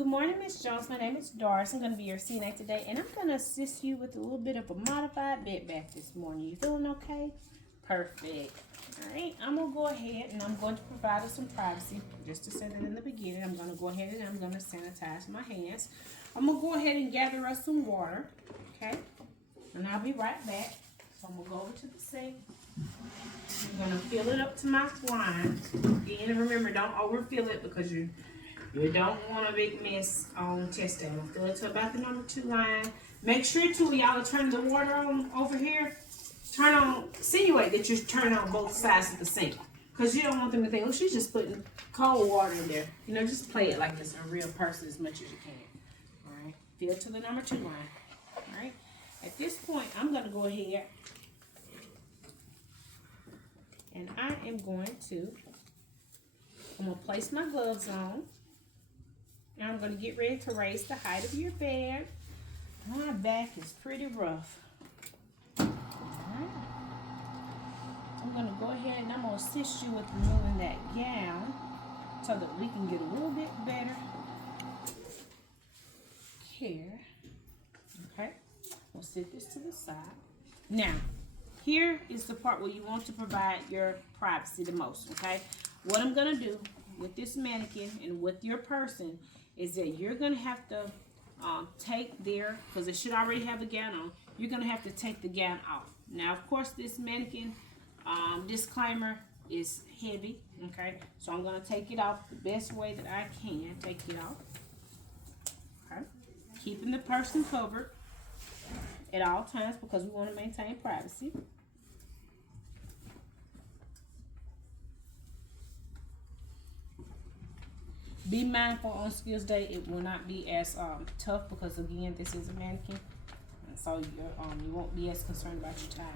Good morning, Miss Jones. My name is Doris. I'm going to be your CNA today, and I'm going to assist you with a little bit of a modified bed bath this morning. You feeling okay? Perfect. All right, I'm going to go ahead and I'm going to provide us some privacy. Just to say that in the beginning, I'm going to go ahead and I'm going to sanitize my hands. I'm going to go ahead and gather us some water, okay? And I'll be right back. So I'm going to go over to the sink. I'm going to fill it up to my line. Again, remember, don't overfill it because you don't want a big mess on chest day. Fill it to about the number 2 line. Make sure too, y'all are turning the water on over here. Turn on, insinuate that you're turning on both sides of the sink. Because you don't want them to think, oh, she's just putting cold water in there. You know, just play it like it's a real person as much as you can. All right, fill to the number 2 line. All right, at this point, I'm going to go ahead and I'm going to place my gloves on. Now I'm going to get ready to raise the height of your bed. My back is pretty rough. Alright. I'm going to go ahead and I'm going to assist you with removing that gown so that we can get a little bit better care. Okay. We'll set this to the side. Now, here is the part where you want to provide your privacy the most. Okay. What I'm going to do with this mannequin and with your person is that you're going to have to take their, because it should already have a gown on, you're going to have to take the gown off. Now, of course, this mannequin, disclaimer, is heavy, okay? So I'm going to take it off the best way that I can. Take it off, okay? Keeping the person covered at all times because we want to maintain privacy. Be mindful on skills day, it will not be as tough because again, this is a mannequin, and so you won't be as concerned about your time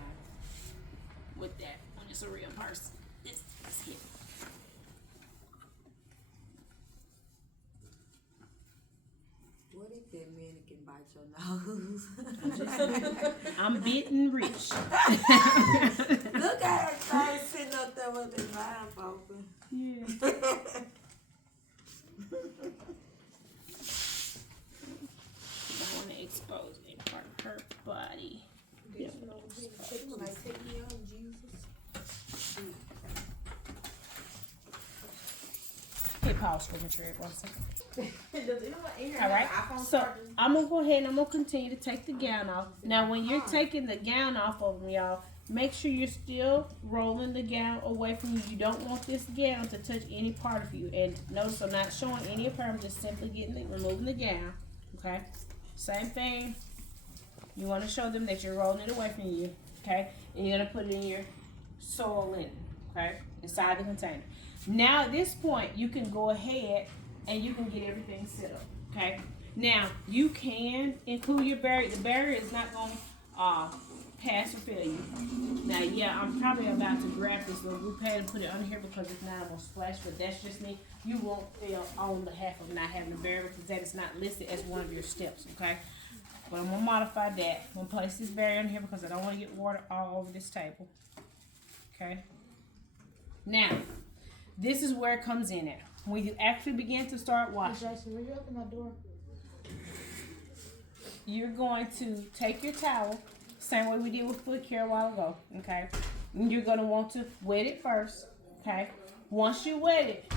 with that when it's a real person. This is it. What if that mannequin bites your nose? I'm bitten rich. Look at her face sitting up there with his mouth open. Yeah. I want to expose a part of her body. Yep. Like, take me on, Jesus. Hey, pause for mature 1 second. All right, so I'm going to go ahead and I'm going to continue to take the gown off. Now, when you're taking the gown off of them, y'all, make sure you're still rolling the gown away from you. You don't want this gown to touch any part of you. And notice I'm not showing any of her. I'm just simply removing the gown. Okay? Same thing. You want to show them that you're rolling it away from you. Okay? And you're going to put it in your soil linen. Okay? Inside the container. Now, at this point, you can go ahead and you can get everything set up. Okay? Now, you can include your barrier. The barrier is not going to pass or fail you. Now, yeah, I'm probably about to grab this little blue pad and put it under here because if not, I'm going to splash, but that's just me. You won't fail on behalf of not having a barrier because that is not listed as one of your steps, okay? But I'm going to modify that. I'm going to place this barrier in here because I don't want to get water all over this table, okay? Now, this is where it comes in at. When you actually begin to start washing, Jason, will you open that door? you're going to take your towel, same way we did with foot care a while ago, okay? And you're going to want to wet it first, okay? Once you wet it,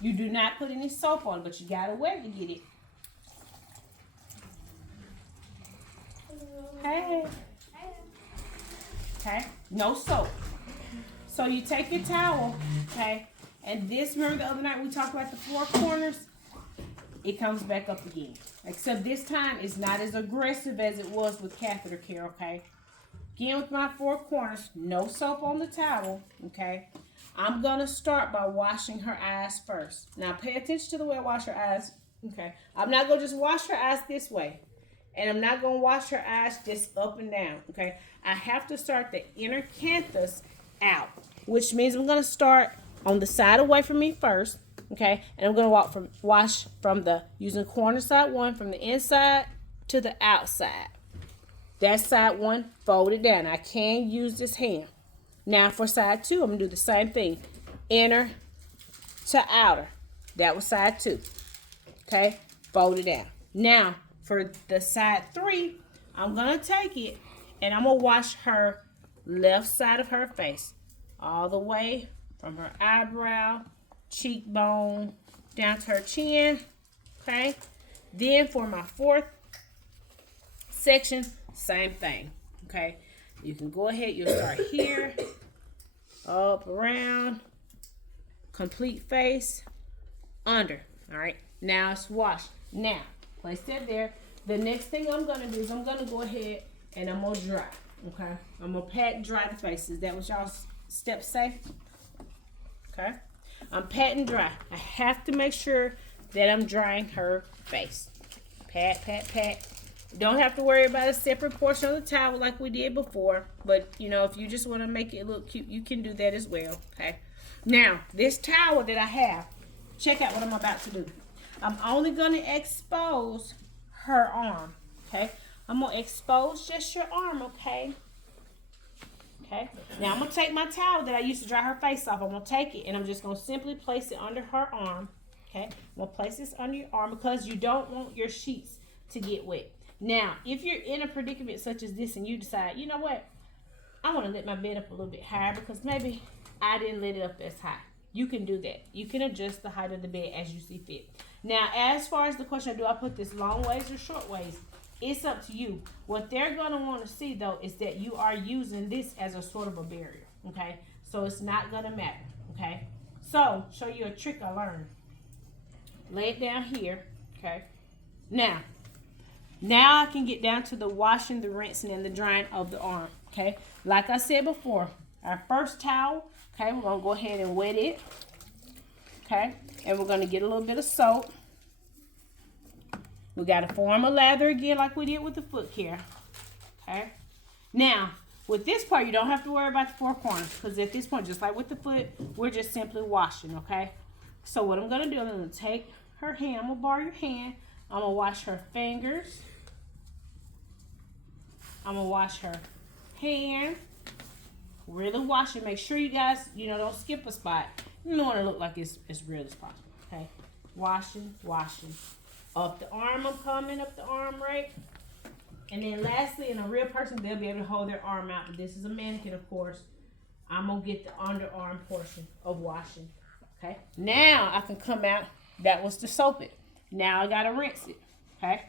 you do not put any soap on it, but you got to wet it to get it. Hey. Okay? No soap. So you take your towel, okay? And this, remember the other night we talked about the 4 corners? It comes back up again. Except this time it's not as aggressive as it was with catheter care, okay? Again with my 4 corners, no soap on the towel, okay? I'm gonna start by washing her eyes first. Now pay attention to the way I wash her eyes, okay? I'm not gonna just wash her eyes this way. And I'm not gonna wash her eyes just up and down, okay? I have to start the inner canthus out, which means I'm gonna start on the side away from me first, okay? And I'm gonna wash from using corner side 1 from the inside to the outside. That side 1, fold it down. I can use this hand. Now for side 2, I'm gonna do the same thing. Inner to outer. That was side 2. Okay? fold it out. Now, for the side 3, I'm going to take it and I'm going to wash her left side of her face. All the way from her eyebrow, cheekbone, down to her chin. Okay? Then for my 4th section, same thing. Okay? You can go ahead, you'll start here, up, around, complete face, under. Alright? Now it's washed. Now, place that there. The next thing I'm going to do is I'm going to go ahead and I'm going to dry. Okay? I'm going to pat and dry the face. Is that what y'all's steps say? Okay? I'm patting dry. I have to make sure that I'm drying her face. Pat, pat, pat. Don't have to worry about a separate portion of the towel like we did before. But, you know, if you just want to make it look cute, you can do that as well. Okay? Now, this towel that I have, check out what I'm about to do. I'm only going to expose her arm. Okay? I'm going to expose just your arm, okay? Okay? Now, I'm going to take my towel that I used to dry her face off. I'm going to take it, and I'm just going to simply place it under her arm. Okay? I'm going to place this under your arm because you don't want your sheets to get wet. Now, if you're in a predicament such as this and you decide, you know what? I want to let my bed up a little bit higher because maybe I didn't let it up as high. You can do that. You can adjust the height of the bed as you see fit. Now, as far as the question of do I put this long ways or short ways, it's up to you. What they're going to want to see, though, is that you are using this as a sort of a barrier, okay? So it's not going to matter, okay? So, show you a trick I learned. Lay it down here, okay? Now I can get down to the washing, the rinsing, and the drying of the arm, okay? Like I said before, our first towel, okay, we're going to go ahead and wet it, okay? And we're going to get a little bit of soap. We got to form a lather again like we did with the foot care, okay? Now, with this part, you don't have to worry about the 4 corners because at this point, just like with the foot, we're just simply washing, okay? So what I'm going to do, I'm going to take her hand. I'm going to borrow your hand. I'm going to wash her fingers. I'm going to wash her hand. Really wash it. Make sure you guys, don't skip a spot. You don't want to look like it's as real as possible, okay? Washing, washing. Up the arm, I'm coming up the arm, right? And then lastly, in a real person, they'll be able to hold their arm out. But this is a mannequin, of course. I'm going to get the underarm portion of washing, okay? Now I can come out. That was to soap it. Now I got to rinse it, okay?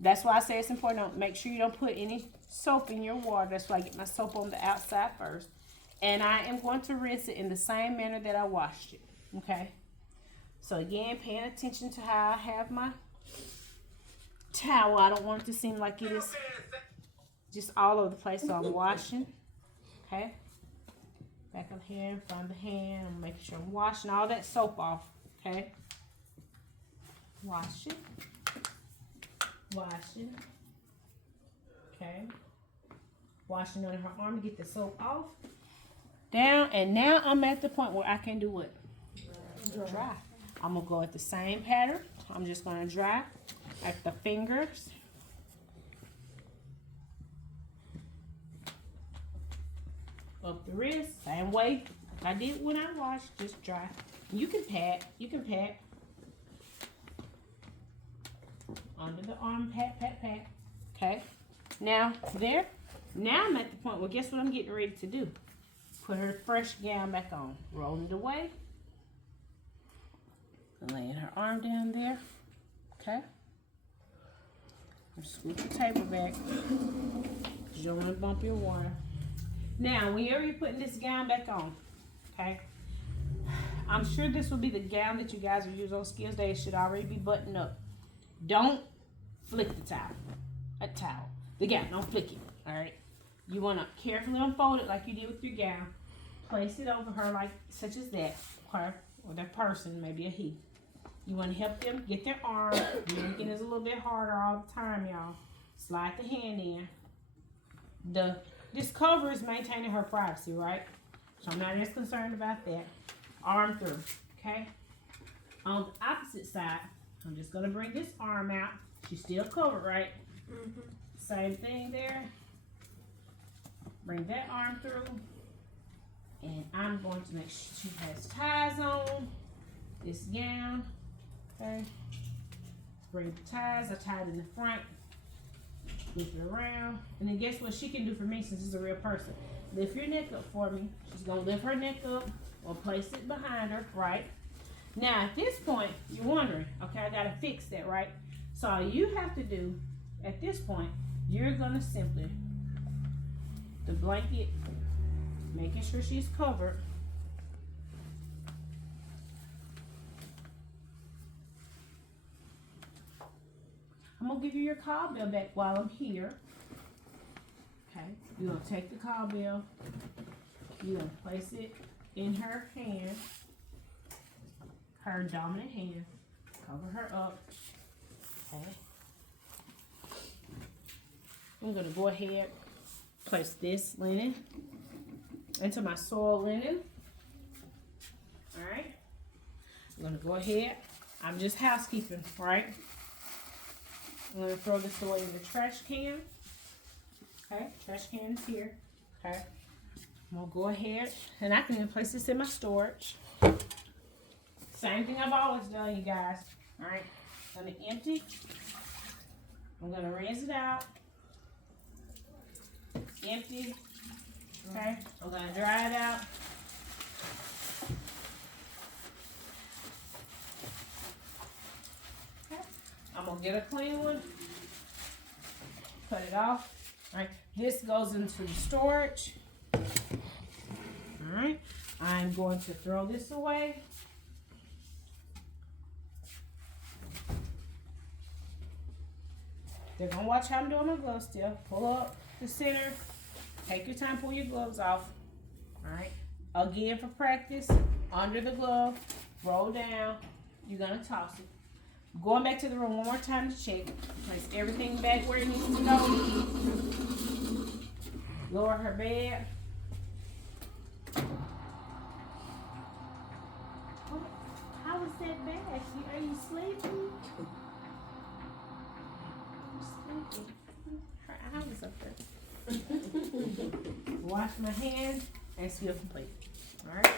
That's why I say it's important. Make sure you don't put any soap in your water. That's why I get my soap on the outside first. And I am going to rinse it in the same manner that I washed it, okay? So again, paying attention to how I have my towel. I don't want it to seem like it is just all over the place. So I'm washing, okay? Back of the hand, front of the hand. I'm making sure I'm washing all that soap off, okay? Washing, washing, okay? Washing under her arm to get the soap off. Down, and now I'm at the point where I can do what? Dry. I'm going to go at the same pattern. I'm just going to dry at the fingers. Up the wrist, same way I did when I washed, just dry. You can pat, under the arm, pat, pat, pat. Okay. Now I'm at the point where guess what I'm getting ready to do? Put her fresh gown back on. Rolling it away. Laying her arm down there. Okay. Scoop the table back. You don't want to bump your water. Now, whenever you're putting this gown back on, okay, I'm sure this will be the gown that you guys will use on Skills Day. It should already be buttoned up. Don't flick the towel. The gown, don't flick it, all right? You want to carefully unfold it like you did with your gown. Place it over her like such as that, her or that person, maybe a he. You want to help them get their arm. Making is a little bit harder all the time, y'all. Slide the hand in. This cover is maintaining her privacy, right? So I'm not as concerned about that. Arm through, okay? On the opposite side, I'm just going to bring this arm out. She's still covered, right? Mm-hmm. Same thing there. Bring that arm through. And I'm going to make sure she has ties on this gown. Okay. bring the ties. I tied in the front. Lift it around. And then guess what she can do for me since it's a real person? Lift your neck up for me. She's going to lift her neck up. We'll place it behind her, right? Now, at this point, you're wondering, okay, I got to fix that, right? So all you have to do at this point, you're going to simply, the blanket, making sure she's covered. I'm going to give you your cowbell back while I'm here. Okay, you're going to take the cowbell, you're going to place it in her hand, her dominant hand, cover her up. Okay. I'm going to go ahead, place this linen into my soiled linen. Alright, I'm going to go ahead, I'm just housekeeping, right? I'm going to throw this away in the trash can. Okay, trash can is here. Okay, I'm going to go ahead and I can even place this in my storage. Same thing I've always done, you guys. Alright, I'm going to empty. I'm going to rinse it out. Empty. Okay, I'm going to dry it out. Okay, I'm going to get a clean one. Cut it off. Alright, this goes into the storage. Alright, I'm going to throw this away. They're going to watch how I'm doing my gloves still. Pull up the center. Take your time, pull your gloves off. Alright, again for practice, under the glove, roll down. You're going to toss it. Going back to the room one more time to check. Place everything back where it needs to go. Lower her bed. How was that bad? Are you sleeping? Her eye was up there. Wash my hands and seal complete. Alright.